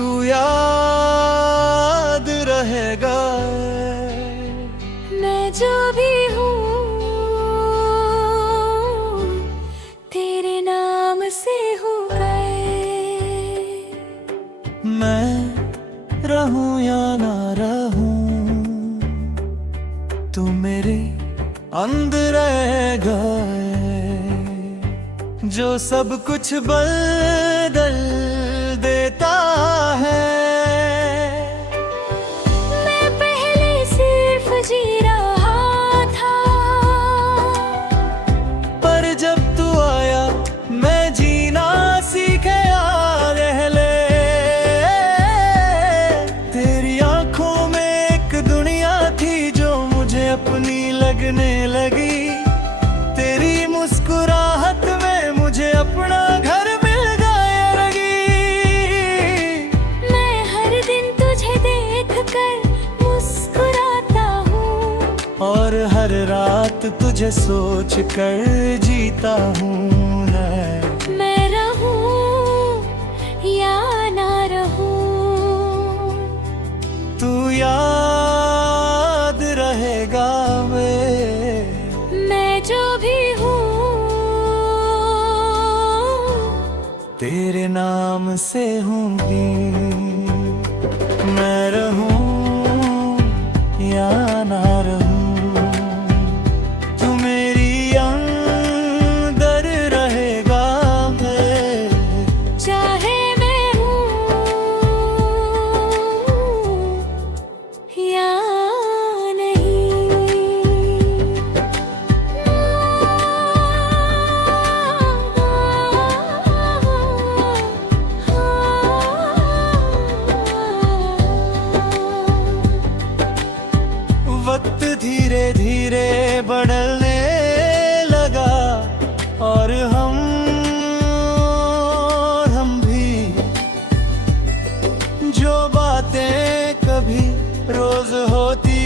तू याद रहेगा। मैं जो भी हूँ तेरे नाम से हो गए। मैं रहूं या ना रहूं, तू मेरे अंदर रह गए। जो सब कुछ बदल देता है। मैं पहले सिर्फ जी रहा था, पर जब तू आया मैं जीना सीखे। रह ले तेरी आंखों में एक दुनिया थी जो मुझे अपनी लगने लगी। तेरी मुस्कुराहट में मुझे अपना घर मिल गया लगी। मैं हर दिन तुझे देख कर मुस्कुराता हूँ, और हर रात तुझे सोच कर जीता हूँ। मैं रहूं या ना रहूं, तू याद रहेगा। मैं जो भी हूँ तेरे नाम से हूँगी। मैं रहूं या ना रहूं, तू मेरी अंदर रहेगा। चाहे मैं हूँ या वक्त धीरे धीरे बदलने लगा, और हम भी जो बातें कभी रोज होती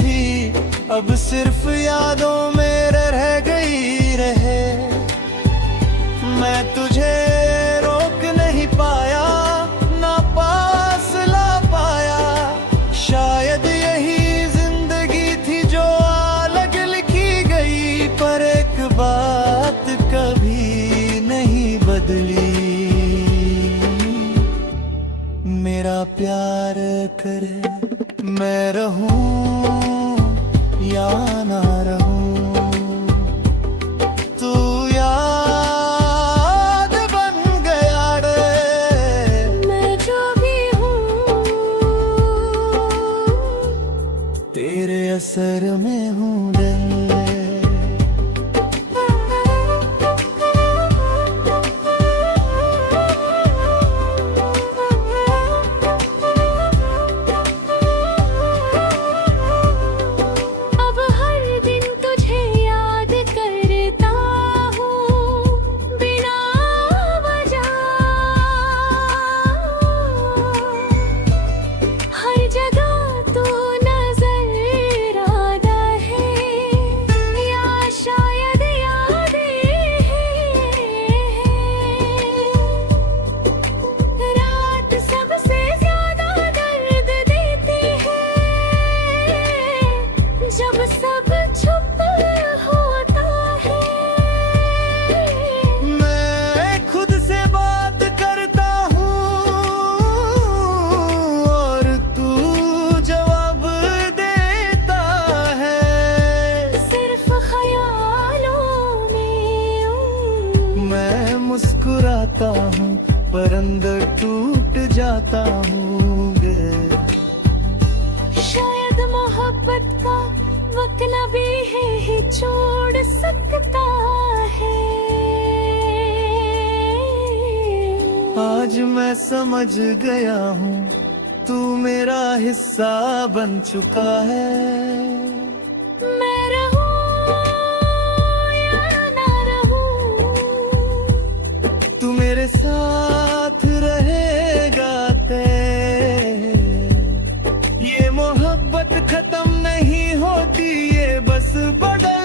थी अब सिर्फ यादों में रह गई रहे। मैं तुझे रोक नहीं पाया, ना पास ला पाया। शायद यही जिंदगी थी जो अलग लिखी गई, पर एक बात कभी नहीं बदली। मेरा प्यार करे मैं रहूं या ना रहूं, तू याद बन गया रे। मैं जो भी हूँ तेरे असर में हूँ रे। अब हर दिन तुझे याद करता हूँ बिना वजह। हर जगह तू नजर आता है, या शायद यादें हैं। रात सबसे ज्यादा दर्द देती है, जब सब चुप होता है। मैं खुद से बात करता हूँ और तू जवाब देता है। सिर्फ ख्यालों में हूँ, मैं मुस्कुराता हूँ पर अंदर टूट जाता हूँ गे। शायद मोहब्बत का वक्त न भी है ही छोड़ सकता है। आज मैं समझ गया हूँ तू मेरा हिस्सा बन चुका है। मैं रहूं या ना रहूं, तू मेरे साथ रहेगा तेरे। ये मोहब्बत खत्म नहीं होती, ये बस बदल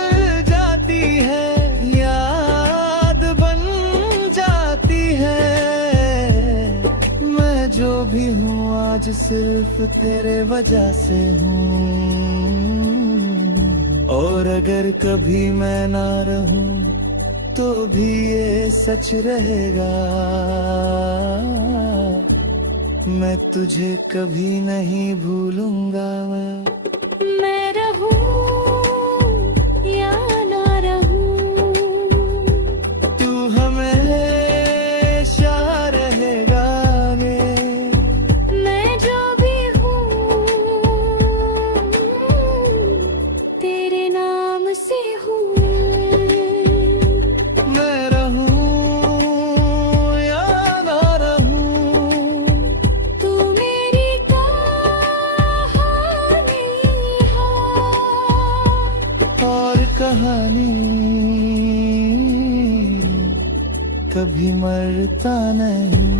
जाती है, याद बन जाती है। मैं भी हूँ आज सिर्फ तेरे वजह से हूँ। और अगर कभी मैं ना रहूं तो भी ये सच रहेगा, मैं तुझे कभी नहीं भूलूंगा। मैं रहूं या ना रहूं, तू हमेशा रहेगा आगे। मैं जो भी हूँ तेरे नाम से हूँ। मैं रहूं या ना रहूं, तू मेरी कहानी है और कहानी कभी मरता नहीं।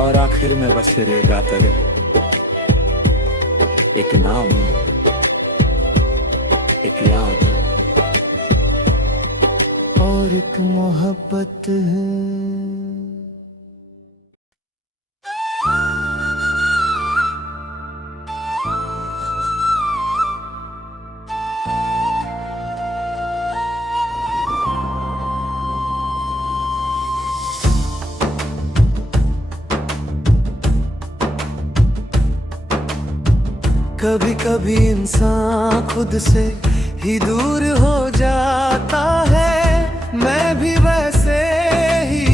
और आखिर में बस रहेगा तेरे एक नाम, एक याद और एक मोहब्बत है। कभी कभी इंसान खुद से ही दूर हो जाता है, मैं भी वैसे ही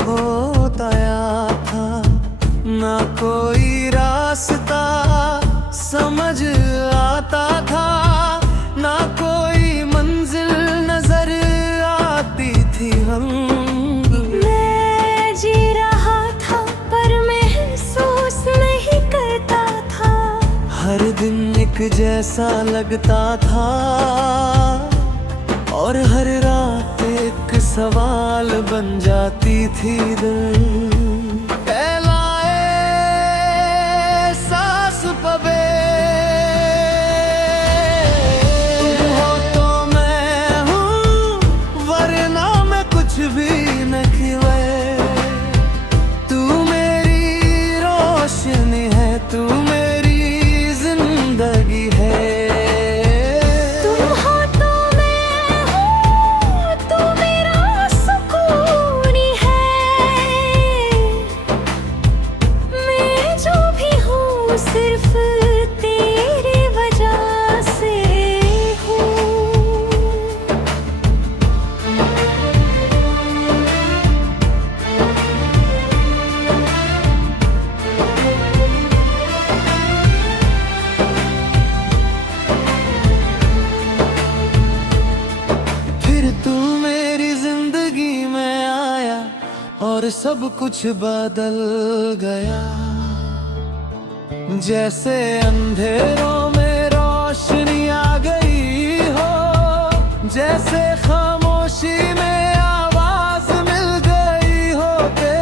होता था। ना कोई रास्ता समझ आता था, ना कोई मंजिल नजर आती थी। मैं जी रहा था पर महसूस नहीं करता था। हर दिन एक जैसा लगता था और हर रात एक सवाल बन जाती थी दिल। कहलाए सांस पबे, तुम हो तो मैं हूँ वरना मैं कुछ भी नहीं। तू मेरी रोशनी है, तू मेरी जिंदगी है। तुम हो तो मैं हूँ, तू मेरा सुकून है। मैं जो भी हूँ सिर्फ तेरी वजह से हूँ। फिर तू मेरी जिंदगी में आया और सब कुछ बदल गया। जैसे अंधेरों में रोशनी आ गई हो, जैसे खामोशी में आवाज मिल गई हो के।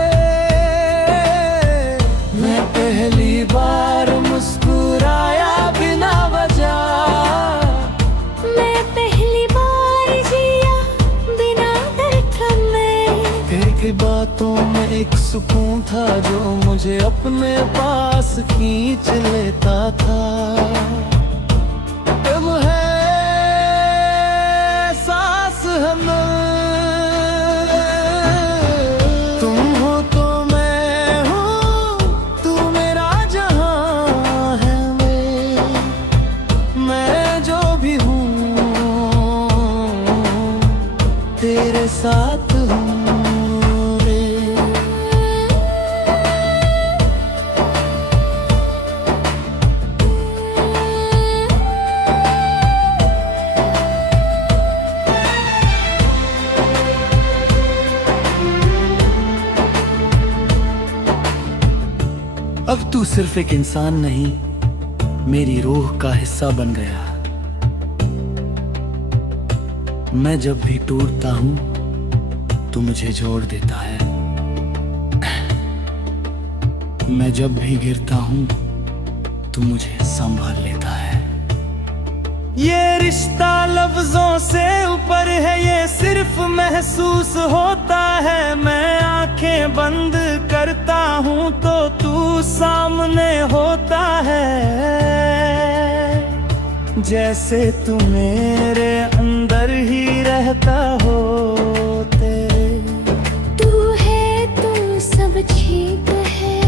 मैं पहली बार मुस्कुराया बिना वजह, मैं पहली बार जिया बिना डर थमे। तेरी बातों में एक सुकून था जो मुझे अपने पास खींच लेता था। तुम है सांस हमें, तुम हो तो मैं हूँ, तू मेरा जहां है। मैं जो भी हूँ तेरे साथ हूँ। अब तू सिर्फ एक इंसान नहीं, मेरी रूह का हिस्सा बन गया। मैं जब भी टूटता हूँ तू मुझे जोड़ देता है। मैं जब भी गिरता हूँ तू मुझे संभाल लेता है। ये रिश्ता लफ्जों से ऊपर है, ये सिर्फ महसूस होता है। मैं आंखें बंद करता हूँ तो तू सामने होता है, जैसे तू मेरे अंदर ही रहता हो। तेरे तू है तो सब ठीक है,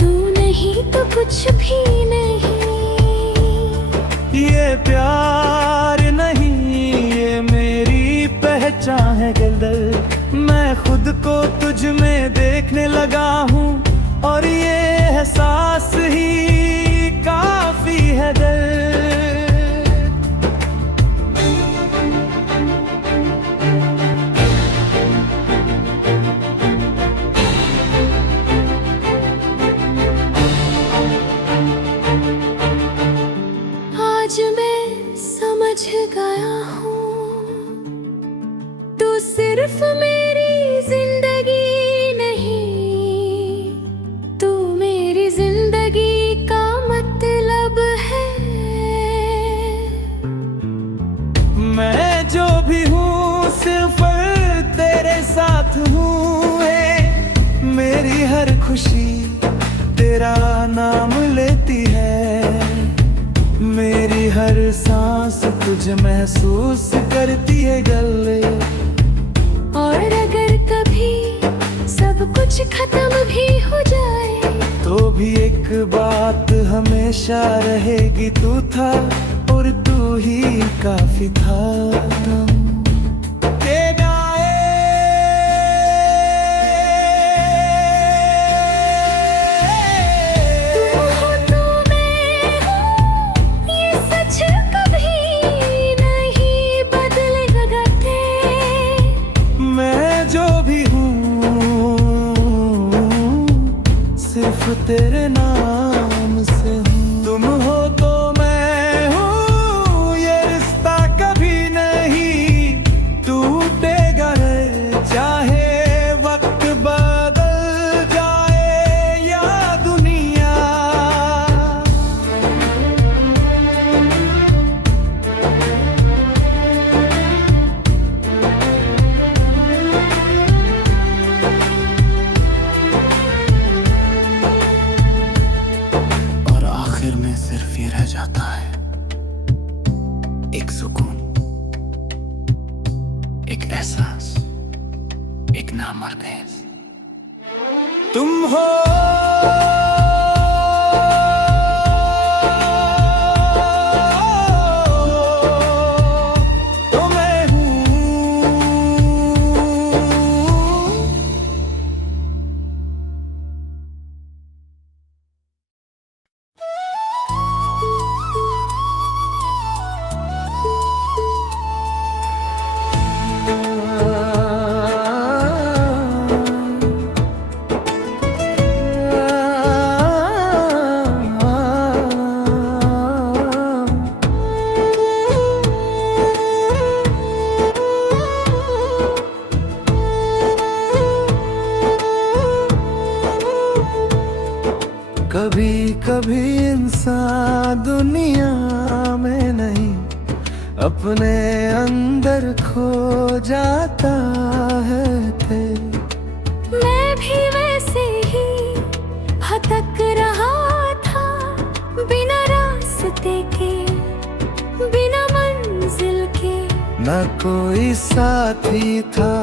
तू नहीं तो कुछ भी नहीं। ये प्यार नहीं, ये मेरी पहचान है दिल। मैं खुद को तुझ में देखने लगा हूँ और ये एहसास ही काफी है दिल। आज मैं समझ गया हूँ, तू सिर्फ मेरी जिंदगी नहीं, तू मेरी जिंदगी का मतलब है। मैं जो भी हूँ सिर्फ तेरे साथ हूँ, मेरी हर खुशी तेरा नाम लेती है। मेरी हर सांस तुझे महसूस करती है गले। और अगर कभी सब कुछ खत्म भी हो जाए तो भी एक बात हमेशा रहेगी, तू था और तू ही काफी था। तेरे नाम से हूँ, तुम हो तो मैं हूँ। ये रिश्ता कभी नहीं टूटेगा रे, चाहे वक्त बदल जाए या दुनिया। आखिर में सिर्फ ये रह जाता है, एक सुकून, एक एहसास, एक नामर्द। तुम हो तो मैं हूँ। कभी कभी इंसान दुनिया में नहीं, अपने अंदर खो जाता है। मैं भी वैसे ही भटक रहा था, बिना रास्ते के, बिना मंजिल के। न कोई साथी था,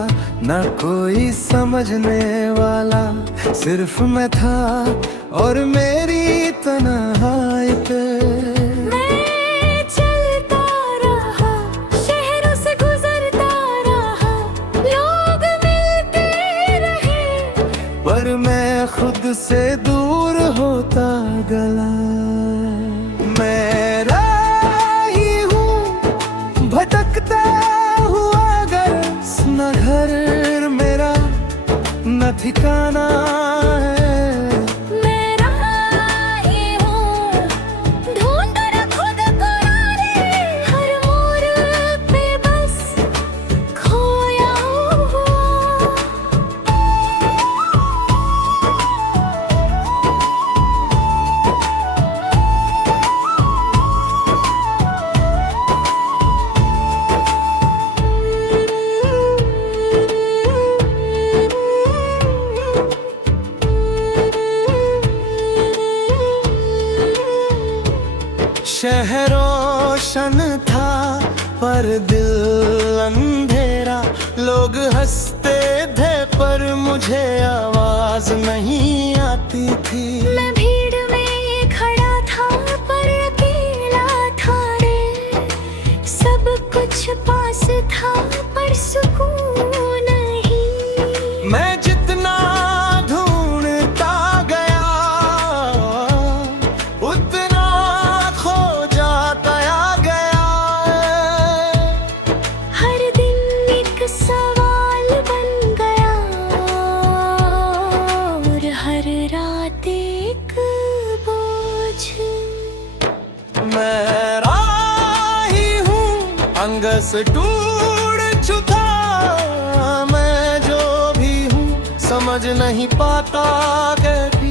न कोई समझने वाला, सिर्फ मैं था और मेरी तन्हाई पे। मैं चलता रहा, शहरों से गुजरता रहा, लोग मिलते रहे, पर मैं खुद से दूर होता गला। मैं राही हूँ भटकता हुआ, अगर न घर मेरा न ठिकाना है। सुबह रोशन था पर दिल अंधेरा, लोग हंसते थे पर मुझे आवाज नहीं आती थी। मैं भीड़ में खड़ा था पर अकेला था रे, सब कुछ पास था पर सुकून नहीं। मैं जितना ढूंढता गया उतना खो जाता गया। हर दिन एक सवाल बन गया और हर रात एक बोझ। मैं राही हूँ अंगस टूट चुका, मैं जो भी हूँ समझ नहीं पाता कभी।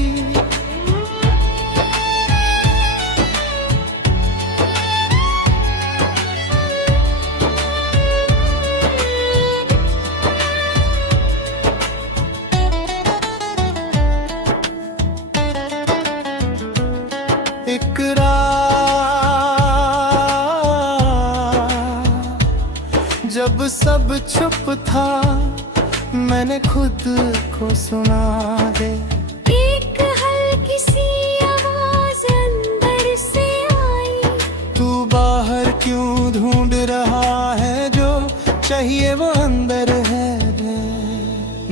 जब सब चुप था मैंने खुद को सुना दे, एक हल्की सी आवाज अंदर से आई, तू बाहर क्यों ढूंढ रहा है, जो चाहिए वो अंदर है रे।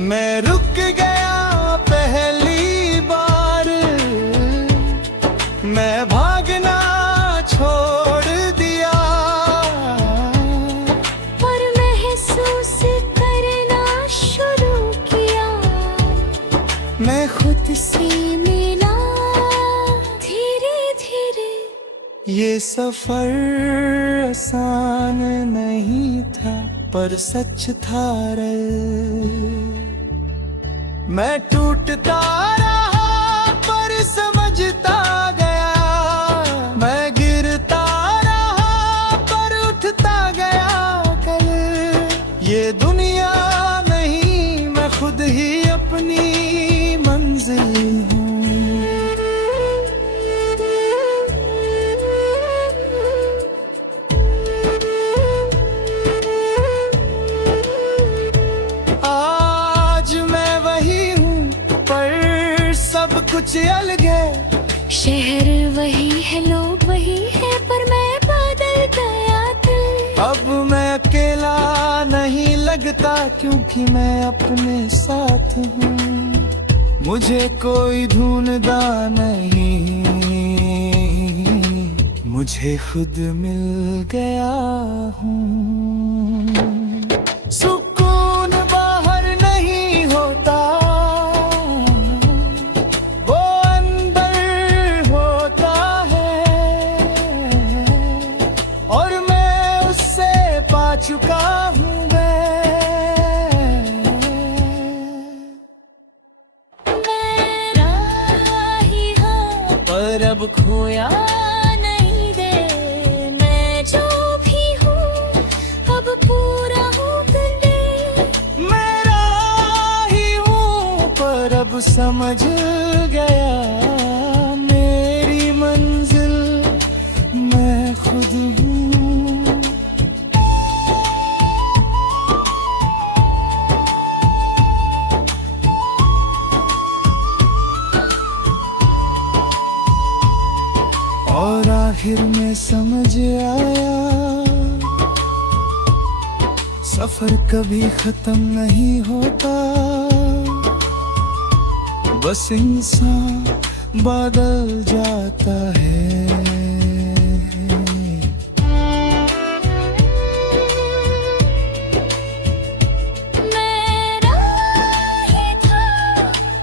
मैं रुक गया पहली बार, मैं भागना छोड़ दिया और महसूस करना शुरू किया। मैं खुद से मिला धीरे धीरे। ये सफर आसान नहीं था पर सच था रे। मैं टूटता रहा पर समझता गया, मैं गिरता रहा पर उठता गया कल। ये दुनिया नहीं मैं खुद ही अपनी मंजिल हूँ। आज मैं वही हूँ पर सब कुछ अलग है। शहर वही है, लोग वही है, पर मैं बदल गया दिल। अब मैं अकेला नहीं लगता क्योंकि मैं अपने साथ हूँ। मुझे कोई ढूंढता नहीं, मुझे खुद मिल गया हूँ। सुकून बाहर नहीं होता, वो अंदर होता है और मैं उससे पा चुका हूँ। मैं राही हूँ पर अब खोया नहीं दे, मैं जो भी हूँ अब पूरा हूँ कंडे। मैं राही हूँ पर अब समझ गया मेरी मंजिल मैं खुद हूँ। और आखिर में समझ आया सफर कभी खत्म नहीं होता, बस इंसान बदल जाता है। मैं राही था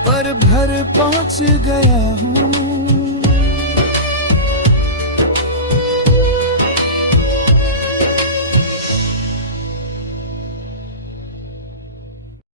पर घर पहुंच गया हूँ।